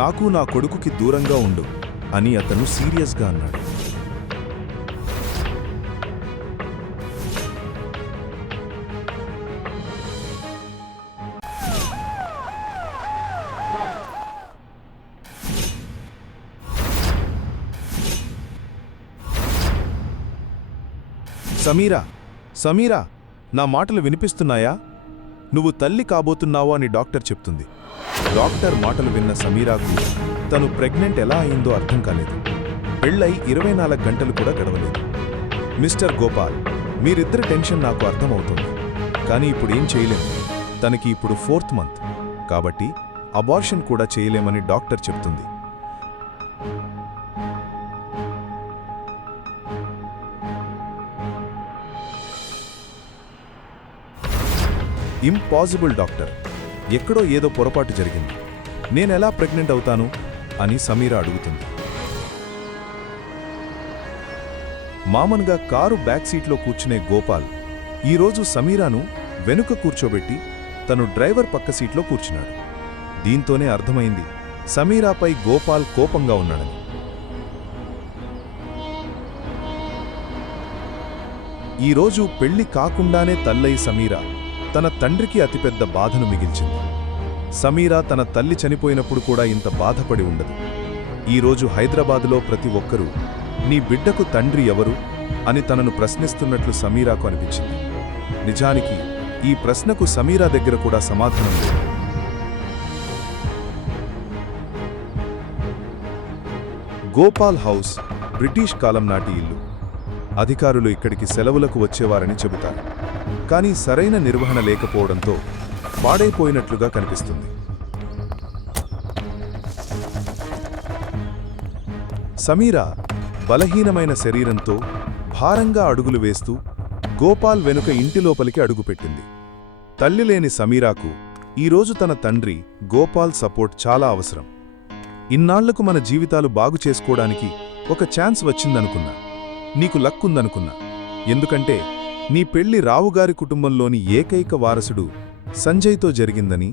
నాకు నా కొడుకుకి దూరంగా ఉండు అని అతను సీరియస్గా అన్నాడు. సమీరా, సమీరా, నా మాటలు వినిపిస్తున్నాయా? నువ్వు తల్లి కాబోతున్నావు అని డాక్టర్ చెప్తుంది. డాక్టర్ మాటలు విన్న సమీరాకు తను ప్రెగ్నెంట్ ఎలా అయిందో అర్థం కాలేదు. పెళ్ళై 24 గంటలు కూడా గడవలేదు. మిస్టర్ గోపాల్, మీరిద్దరి టెన్షన్ నాకు అర్థమవుతుంది. కానీ ఇప్పుడు ఏం చేయలేము. తనకి ఇప్పుడు 4th మంత్ కాబట్టి అబార్షన్ కూడా చేయలేమని డాక్టర్ చెప్తుంది. ఇంపాసిబుల్ డాక్టర్, ఎక్కడో ఏదో పొరపాటు జరిగింది. నేనెలా ప్రెగ్నెంట్ అవుతాను అని సమీరా అడుగుతుంది. మామూలుగా కారు బ్యాక్ సీట్లో కూర్చునే గోపాల్ ఈరోజు సమీరాను వెనుక కూర్చోబెట్టి తను డ్రైవర్ పక్క సీట్లో కూర్చున్నాడు. దీంతోనే అర్థమైంది సమీరాపై గోపాల్ కోపంగా ఉన్నాడని. ఈరోజు పెళ్లి కాకుండానే తల్లై సమీరా తన తండ్రికి అతిపెద్ద బాధను మిగిల్చింది. సమీరా తన తల్లి చనిపోయినప్పుడు కూడా ఇంత బాధపడి ఉండదు. ఈరోజు హైదరాబాదులో ప్రతి ఒక్కరూ నీ బిడ్డకు తండ్రి ఎవరు అని తనను ప్రశ్నిస్తున్నట్లు సమీరాకు అనిపించింది. నిజానికి ఈ ప్రశ్నకు సమీరా దగ్గర కూడా సమాధానం లేదు. గోపాల్ హౌస్ బ్రిటిష్ కాలం నాటి ఇల్లు. అధికారులు ఇక్కడికి సెలవులకు వచ్చేవారని చెబుతారు. కానీ సరైన నిర్వహణ లేకపోవడంతో పాడైపోయినట్లుగా కనిపిస్తుంది. సమీరా బలహీనమైన శరీరంతో భారంగా అడుగులు వేస్తూ గోపాల్ వెనుక ఇంటి లోపలికి అడుగుపెట్టింది. తల్లి లేని సమీరాకు ఈరోజు తన తండ్రి గోపాల్ సపోర్ట్ చాలా అవసరం. ఇన్నాళ్లకు మన జీవితాలు బాగు చేసుకోవడానికి ఒక ఛాన్స్ వచ్చిందనుకున్నా. నీకు లక్కుందనుకున్నా. ఎందుకంటే నీ పెళ్లి రావుగారి కుటుంబంలోని ఏకైక వారసుడు సంజయ్తో జరిగిందని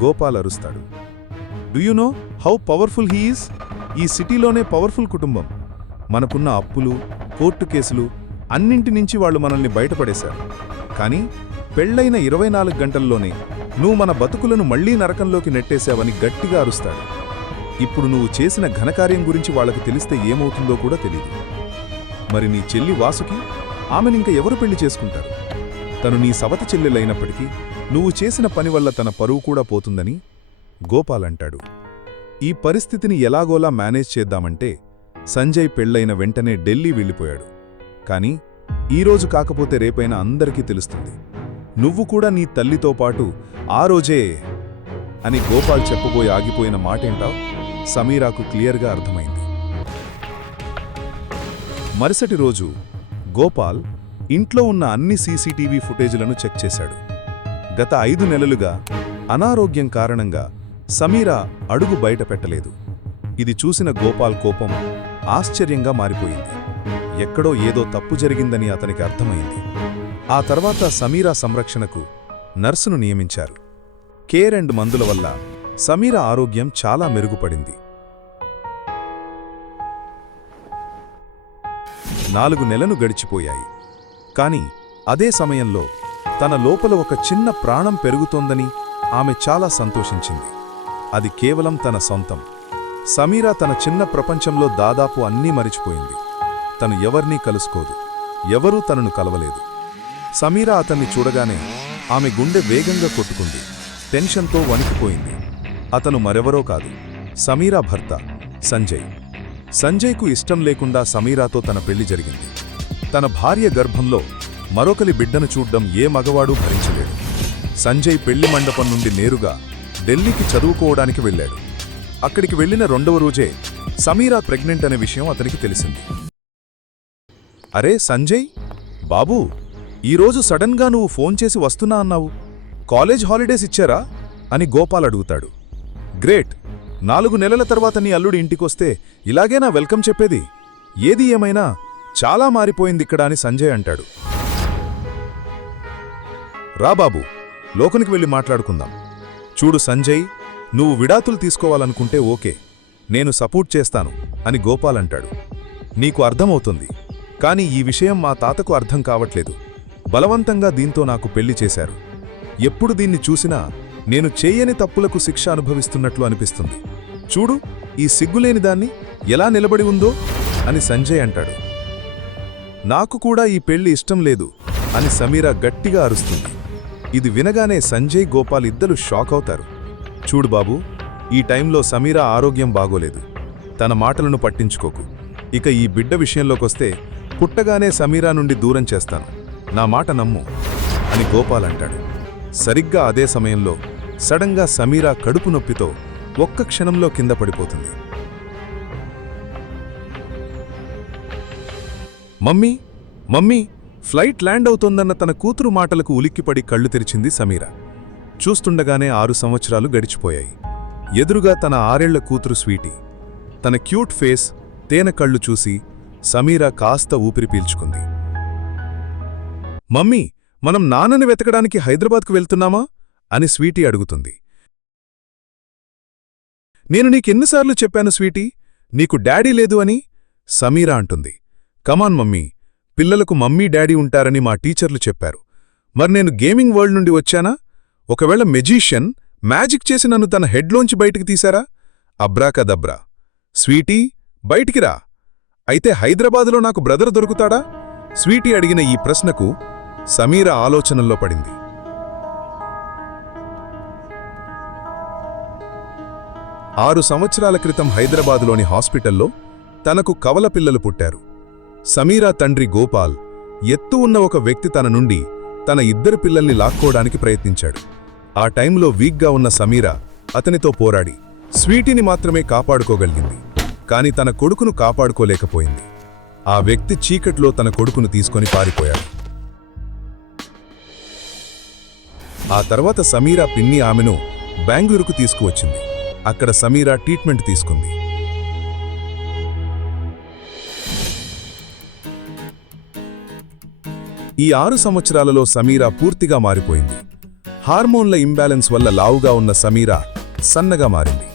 గోపాల్ అరుస్తాడు. Do you know how powerful he is? ఈ సిటీలోనే పవర్ఫుల్ కుటుంబం. మనకున్న అప్పులు, కోర్టు కేసులు అన్నింటి నుంచి వాళ్ళు మనల్ని బయటపడేశారు. కానీ పెళ్లైన 24 గంటల్లోనే నువ్వు మన బతుకులను మళ్లీ నరకంలోకి నెట్టేశావని గట్టిగా అరుస్తాడు. ఇప్పుడు నువ్వు చేసిన ఘనకార్యం గురించి వాళ్లకు తెలిస్తే ఏమవుతుందో కూడా తెలీదు. మరి నీ చెల్లి వాసుకి, ఆమెనింక ఎవరు పెళ్లి చేసుకుంటారు? తను నీ సవతి చెల్లెలైనప్పటికీ నువ్వు చేసిన పని వల్ల తన పరువు కూడా పోతుందని గోపాల్ అంటాడు. ఈ పరిస్థితిని ఎలాగోలా మేనేజ్ చేద్దామంటే సంజయ్ పెళ్లైన వెంటనే ఢిల్లీ వెళ్ళిపోయాడు. కానీ ఈరోజు కాకపోతే రేపైనా అందరికీ తెలుస్తుంది. నువ్వు కూడా నీ తల్లితో పాటు ఆ రోజే అని గోపాల్ చెప్పబోయి ఆగిపోయిన మాటేంటావు? సమీరాకు క్లియర్గా అర్థమైంది. మరుసటి రోజు గోపాల్ ఇంట్లో ఉన్న అన్ని సీసీటీవీ ఫుటేజీలను చెక్ చేశాడు. గత 5 నెలలుగా అనారోగ్యం కారణంగా సమీరా అడుగు బయట పెట్టలేదు. ఇది చూసిన గోపాల్ కోపం ఆశ్చర్యంగా మారిపోయింది. ఎక్కడో ఏదో తప్పు జరిగిందని అతనికి అర్థమైంది. ఆ తర్వాత సమీరా సంరక్షణకు నర్సును నియమించారు. కేర్ అండ్ మందుల వల్ల సమీరా ఆరోగ్యం చాలా మెరుగుపడింది. 4 నెలలు గడిచిపోయాయి. కాని అదే సమయంలో తన లోపల ఒక చిన్న ప్రాణం పెరుగుతోందని ఆమె చాలా సంతోషించింది. అది కేవలం తన సొంతం. సమీరా తన చిన్న ప్రపంచంలో దాదాపు అన్నీ మరిచిపోయింది. తను ఎవర్నీ కలుసుకోదు. ఎవరూ తనను కలవలేదు. సమీరా అతన్ని చూడగానే ఆమె గుండె వేగంగా కొట్టుకుంది. టెన్షన్తో వణికిపోయింది. అతను మరెవరో కాదు, సమీరా భర్త సంజయ్. సంజయ్కు ఇష్టం లేకుండా సమీరాతో తన పెళ్లి జరిగింది. తన భార్య గర్భంలో మరొకరి బిడ్డను చూడ్డం ఏ మగవాడూ భరించలేడు. సంజయ్ పెళ్లి మండపం నుండి నేరుగా ఢిల్లీకి చదువుకోవడానికి వెళ్ళాడు. అక్కడికి వెళ్లిన 2వ రోజే సమీరా ప్రెగ్నెంట్ అనే విషయం అతనికి తెలిసింది. అరే సంజయ్ బాబూ, ఈరోజు సడన్గా నువ్వు ఫోన్ చేసి వస్తున్నా అన్నావు. కాలేజ్ హాలిడేస్ ఇచ్చారా అని గోపాల్ అడుగుతాడు. గ్రేట్, 4 నెలల తర్వాత నీ అల్లుడి ఇంటికొస్తే ఇలాగేనా వెల్కమ్ చెప్పేది? ఏది ఏమైనా చాలా మారిపోయిందిక్కడ అని సంజయ్ అంటాడు. రా బాబు, లోకనికి వెళ్ళి మాట్లాడుకుందాం. చూడు సంజయ్, నువ్వు విడాతులు తీసుకోవాలనుకుంటే ఓకే, నేను సపోర్ట్ చేస్తాను అని గోపాల్ అంటాడు. నీకు అర్థమవుతుంది, కాని ఈ విషయం మా తాతకు అర్థం కావట్లేదు. బలవంతంగా దీంతో నాకు పెళ్లి చేశారు. ఎప్పుడు దీన్ని చూసినా నేను చేయని తప్పులకు శిక్ష అనుభవిస్తున్నట్లు అనిపిస్తుంది. చూడు, ఈ సిగ్గులేని దాన్ని ఎలా నిలబడి ఉందో అని సంజయ్ అంటాడు. నాకు కూడా ఈ పెళ్లి ఇష్టం లేదు అని సమీరా గట్టిగా అరుస్తుంది. ఇది వినగానే సంజయ్, గోపాల్ ఇద్దరు షాక్ అవుతారు. చూడు బాబూ, ఈ టైంలో సమీరా ఆరోగ్యం బాగోలేదు. తన మాటలను పట్టించుకోకు. ఇక ఈ బిడ్డ విషయంలోకొస్తే పుట్టగానే సమీరా నుండి దూరం చేస్తాను, నా మాట నమ్ము అని గోపాల్ అంటాడు. సరిగ్గా అదే సమయంలో సడన్గా సమీరా కడుపు నొప్పితో ఒక్క క్షణంలో కింద పడిపోతుంది. మమ్మీ, మమ్మీ, ఫ్లైట్ ల్యాండ్ అవుతోందన్న తన కూతురు మాటలకు ఉలిక్కిపడి కళ్ళు తెరిచింది సమీరా. చూస్తుండగానే 6 సంవత్సరాలు గడిచిపోయాయి. ఎదురుగా తన 6 ఏళ్ల కూతురు స్వీటీ. తన క్యూట్ ఫేస్, తేనె కళ్ళు చూసి సమీరా కాస్త ఊపిరి పీల్చుకుంది. మమ్మీ, మనం నాన్నని వెతకడానికి హైదరాబాద్కు వెళ్తున్నామా అని స్వీటీ అడుగుతుంది. నేను నీకెన్నిసార్లు చెప్పాను స్వీటీ, నీకు డాడీ లేదు అని? సమీరా అంటుంది. కమాన్ మమ్మీ, పిల్లలకు మమ్మీ డాడీ ఉంటారని మా టీచర్లు చెప్పారు. మరి నేను గేమింగ్ వరల్డ్ నుండి వచ్చానా? ఒకవేళ మెజీషియన్ మ్యాజిక్ చేసి నన్ను తన హెడ్లోంచి బయటికి తీశారా? అబ్రాకదబ్రా. స్వీటీ, బయటికి రా. అయితే హైదరాబాదులో నాకు బ్రదర్ దొరుకుతాడా? స్వీటీ అడిగిన ఈ ప్రశ్నకు సమీరా ఆలోచనల్లో పడింది. 6 సంవత్సరాల క్రితం హైదరాబాదులోని హాస్పిటల్లో తనకు కవల పిల్లలు పుట్టారు. సమీరా తండ్రి గోపాల్ ఎత్తు ఉన్న ఒక వ్యక్తి తన నుండి తన 2 పిల్లల్ని లాక్కోవడానికి ప్రయత్నించాడు. ఆ టైంలో వీక్గా ఉన్న సమీరా అతనితో పోరాడి స్వీటీని మాత్రమే కాపాడుకోగలిగింది. కాని తన కొడుకును కాపాడుకోలేకపోయింది. ఆ వ్యక్తి చీకట్లో తన కొడుకును తీసుకొని పారిపోయాడు. ఆ తర్వాత సమీరా పిన్ని ఆమెను బెంగళూరుకు తీసుకువచ్చింది. అక్కడ సమీరా ట్రీట్మెంట్ తీసుకుంది. ఈ 6 సంవత్సరాలలో సమీరా పూర్తిగా మారిపోయింది. హార్మోన్ల ఇంబ్యాలెన్స్ వల్ల లావుగా ఉన్న సమీరా సన్నగా మారింది.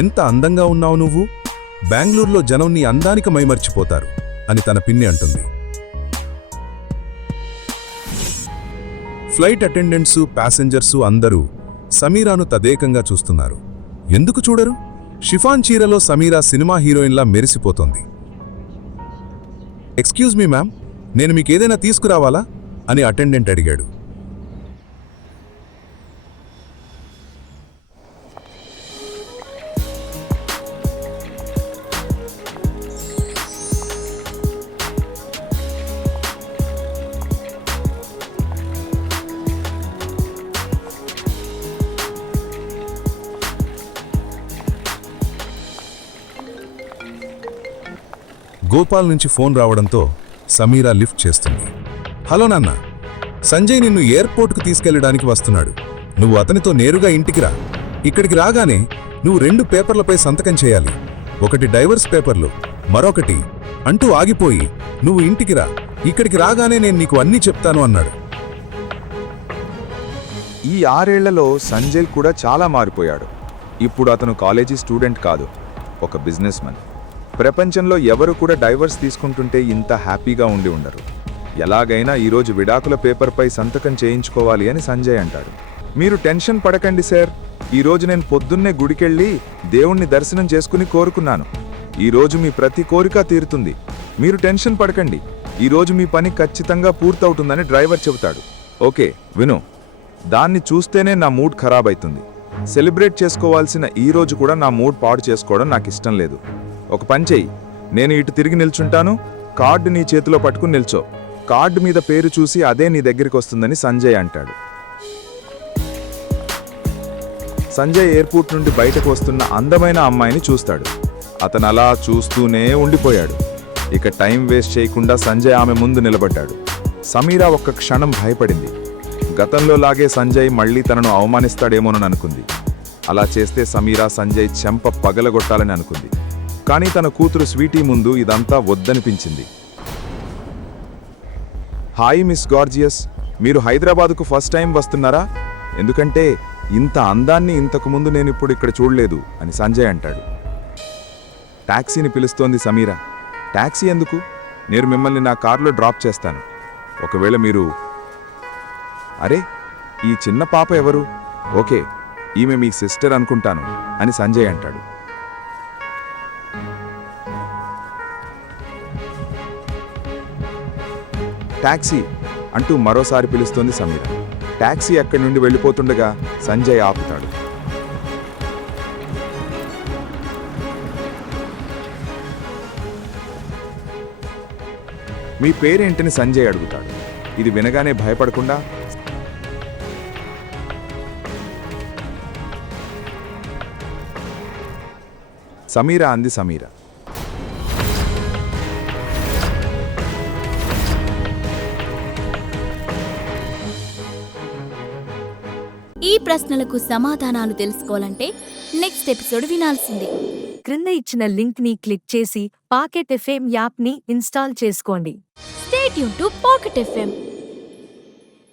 ఎంత అందంగా ఉన్నావు నువ్వు, బెంగళూరులో జనం నీ అందానికి మైమర్చిపోతారు అని తన పిన్ని అంటుంది. ఫ్లైట్ అటెండెంట్సు, ప్యాసింజర్సు అందరూ సమీరాను తదేకంగా చూస్తున్నారు. ఎందుకు చూడరు? షిఫాన్ చీరలో సమీరా సినిమా హీరోయిన్లా మెరిసిపోతోంది. ఎక్స్క్యూజ్ మీ మ్యామ్, నేను మీకేదైనా తీసుకురావాలా అని అటెండెంట్ అడిగాడు. గోపాల్ నుంచి ఫోన్ రావడంతో సమీరా లిఫ్ట్ చేస్తుంది. హలో నాన్న, సంజయ్ నిన్ను ఎయిర్పోర్ట్కు తీసుకెళ్లడానికి వస్తున్నాడు. నువ్వు అతనితో నేరుగా ఇంటికి రా. ఇక్కడికి రాగానే నువ్వు 2 పేపర్లపై సంతకం చేయాలి. ఒకటి డైవర్స్ పేపర్లు, మరొకటి అంటూ ఆగిపోయి నువ్వు ఇంటికి రా. ఇక్కడికి రాగానే నేను నీకు అన్నీ చెప్తాను అన్నాడు. ఈ 6 ఏళ్లలో సంజయ్ కూడా చాలా మారిపోయాడు. ఇప్పుడు అతను కాలేజీ స్టూడెంట్ కాదు, ఒక బిజినెస్ మ్యాన్. ప్రపంచంలో ఎవరు కూడా డైవర్స్ తీసుకుంటుంటే ఇంత హ్యాపీగా ఉండి ఉండరు. ఎలాగైనా ఈరోజు విడాకుల పేపర్పై సంతకం చేయించుకోవాలి అని సంజయ్ అంటాడు. మీరు టెన్షన్ పడకండి సార్, ఈరోజు నేను పొద్దున్నే గుడికెళ్ళి దేవుణ్ణి దర్శనం చేసుకుని కోరుకున్నాను. ఈరోజు మీ ప్రతి కోరిక తీరుతుంది. మీరు టెన్షన్ పడకండి, ఈరోజు మీ పని ఖచ్చితంగా పూర్తవుతుందని డ్రైవర్ చెబుతాడు. ఓకే విను, దాన్ని చూస్తేనే నా మూడ్ ఖరాబ్ అవుతుంది. సెలబ్రేట్ చేసుకోవాల్సిన ఈ రోజు కూడా నా మూడ్ పాడు చేసుకోవడం నాకు ఇష్టం లేదు. ఒక పని చెయ్యి, నేను ఇటు తిరిగి నిల్చుంటాను, కార్డు నీ చేతిలో పట్టుకుని నిల్చో. కార్డు మీద పేరు చూసి అదే నీ దగ్గరికి వస్తుందని సంజయ్ అంటాడు. సంజయ్ ఎయిర్పోర్ట్ నుండి బయటకు వస్తున్న అందమైన అమ్మాయిని చూస్తాడు. అతను అలా చూస్తూనే ఉండిపోయాడు. ఇక టైం వేస్ట్ చేయకుండా సంజయ్ ఆమె ముందు నిలబడ్డాడు. సమీరా ఒక్క క్షణం భయపడింది. గతంలో లాగే సంజయ్ మళ్ళీ తనను అవమానిస్తాడేమోనని అనుకుంది. అలా చేస్తే సమీరా సంజయ్ చెంప పగలగొట్టాలని అనుకుంది. కానీ తన కూతురు స్వీటీ ముందు ఇదంతా వద్దనిపించింది. హాయ్ మిస్ గార్జియస్, మీరు హైదరాబాదుకు ఫస్ట్ టైం వస్తున్నారా? ఎందుకంటే ఇంత అందాన్ని ఇంతకుముందు నేనిప్పుడు ఇక్కడ చూడలేదు అని సంజయ్ అంటాడు. టాక్సీని పిలుస్తోంది సమీరా. టాక్సీ ఎందుకు? నేను మిమ్మల్ని నా కారులో డ్రాప్ చేస్తాను. ఒకవేళ మీరు... అరే, ఈ చిన్న పాప ఎవరు? ఓకే, ఈమె మీ సిస్టర్ అనుకుంటాను అని సంజయ్ అంటాడు. టాక్సీ అంటూ మరోసారి పిలుస్తోంది సమీర. టాక్సీ అక్కడి నుండి వెళ్ళిపోతుండగా సంజయ్ ఆపుతాడు. మీ పేరేంటని సంజయ్ అడుగుతాడు. ఇది వినగానే భయపడకుండా సమీరా అంది. సమీరా ఈ ప్రశ్నలకు సమాధానాలు తెలుసుకోవాలంటే నెక్స్ట్ ఎపిసోడ్ వినాల్సిందే. క్రింద ఇచ్చిన లింక్ ని క్లిక్ చేసి పాకెట్ ఎఫ్ఎం యాప్ ని ఇన్స్టాల్ చేసుకోండి. Stay tune to pocket FM.